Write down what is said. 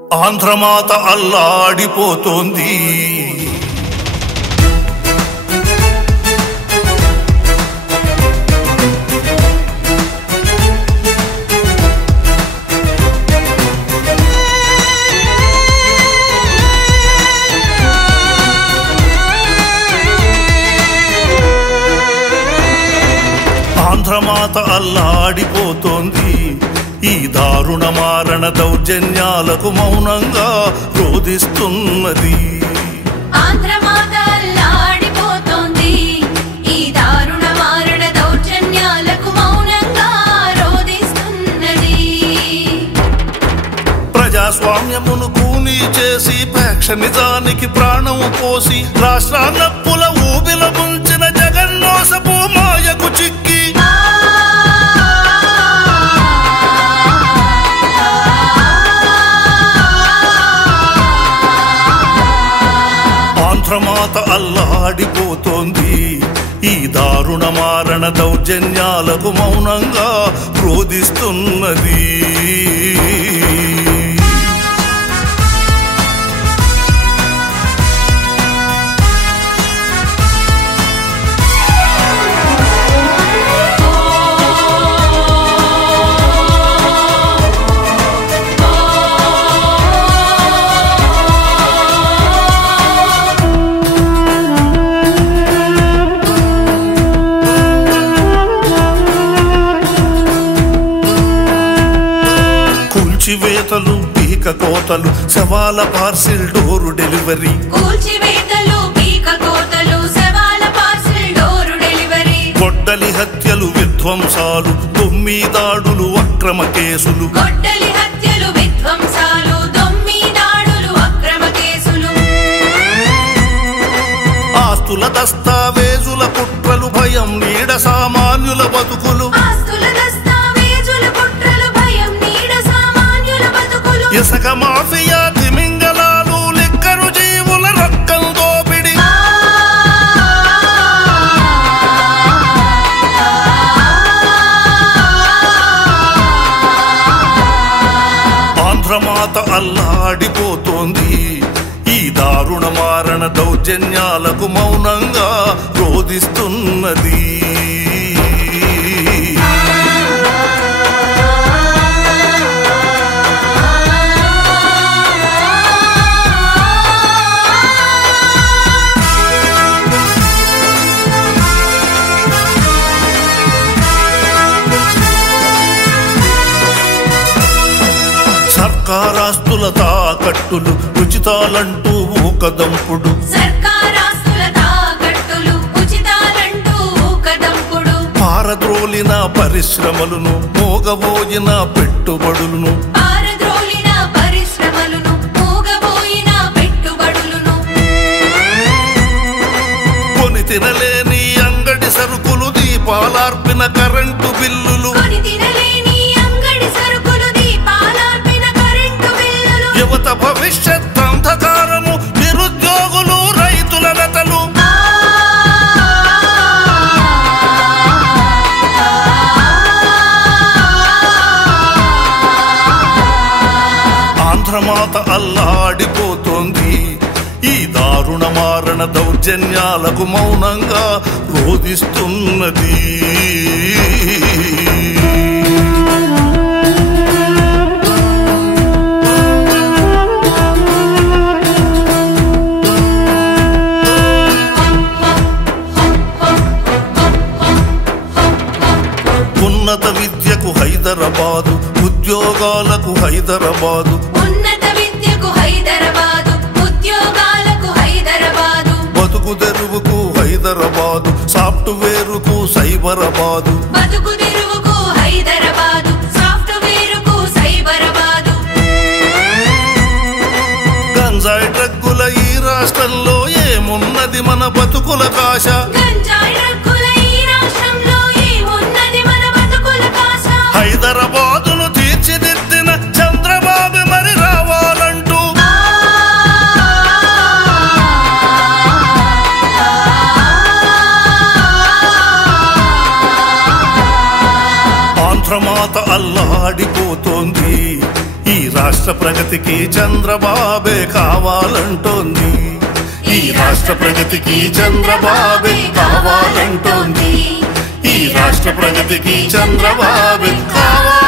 ఆంధ్రమాత అల్లాడిపోతోంది. ఆంధ్రమాత అల్లాడిపోతోంది. ఈ దారుణ మారణ దౌర్జన్యాలకు మౌనంగా రోధిస్తున్నది. ఆంధ్రమాత అల్లాడిపోతోంది. ఈ దారుణ మారణ దౌర్జన్యాలకు మౌనంగా రోధిస్తున్నది. ప్రజాస్వామ్యమును కూనీ చేసి ప్రేక్షనిజానికి ప్రాణం పోసి రాష్ట్రాన్నప్పుల ఊబిల ముంచిన జగన్మోసపు మాయకు చిక్కి ఆంధ్రమాత అల్లాడిపోతోంది. ఈ దారుణ మారణ దౌర్జన్యాలకు మౌనంగా రోధిస్తున్నది. కూల్చివేతలు, పీక కోతలు, శవాల పార్సిల్ డోరు డెలివరీ. కూల్చివేతలు, పీక కోతలు, శవాల పార్సిల్ డోరు డెలివరీ. గొడ్డలి హత్యలు, విధ్వంసాలు, దొమ్మిదాడులు, అక్రమ కేసులు. గొడ్డలి హత్యలు, విధ్వంసాలు, దొమ్మిదాడులు, అక్రమ కేసులు. ఆస్తుల దస్తావేజుల కుట్రలు, భయం నీడ సామాన్యుల బతుకులు. ఆస్తుల దస్తావేజుల కుట్రలు, భయం నీడ సామాన్యుల బతుకులు. ఇసుక మాఫియా, తిమింగలాలు, లిక్కరు జీవుల రక్కం దోపిడి. ఆంధ్రమాత అల్లాడిపోతోంది. ఈ దారుణ మారణ దౌర్జన్యాలకు మౌనంగా రోధిస్తున్నది. సర్కారాస్తుల తాకట్టులు, ఉచితాలంటూ ఊకదంపుడు. సర్కారాస్తుల తాకట్టులు, ఉచితాలంటూ ఊకదంపుడు. పారద్రోలిన పరిశ్రమలను, మోగబోయిన పెట్టుబడులను. పారద్రోలిన పరిశ్రమలను, మోగబోయిన పెట్టుబడులను. కొని తినలేని అంగడి సరుకులు, దీపాలార్పిన కరెంటు బిల్లులు. కొని తినలేని అంగడి సరుకులు, దీపాలార్పిన కరెంటు బిల్లులు. యువత భవిష్యత్ అంధకారము, నిరుద్యోగులు, రైతుల లతలు. ఆంధ్రమాత అల్లాడిపోతోంది. ఈ దారుణ మారణ దౌర్జన్యాలకు మౌనంగా రోధిస్తున్నది. ఉన్నత విద్యకు హైదరాబాదు, ఉద్యోగాలకు హైదరాబాదు. ఉన్నత విద్యకు హైదరాబాదు, ఉద్యోగాలకు హైదరాబాదు. బతుకు తెరువుకు హైదరాబాదు, సాఫ్ట్వేరుకు సైబరాబాదు. బతుకు తెరువుకు హైదరాబాదు, సాఫ్ట్వేరుకు సైబరాబాదు. గంజాయి డ్రగ్గుల ఈ రాష్ట్రంలో ఏమున్నది మన బతుకుల కాశ. గంజాయి డ్రగ్గుల ఈ రాష్ట్రంలో ఏమున్నది మన బతుకుల కాశ. హైదరాబాదును తీర్చిదిద్దిన చంద్రబాబు మరి రావాలంటూ ఆంధ్రమాత అల్లాడిపోతోంది. ఈ రాష్ట్ర రాష్ట్ర ప్రగతికి చంద్రబాబే కావాలంటోంది ఈ రాష్ట్ర ప్రగతికి చంద్రబాబే కావాలంటోంది ఈ రాష్ట్ర ప్రగతికి చంద్రబాబే కావాలి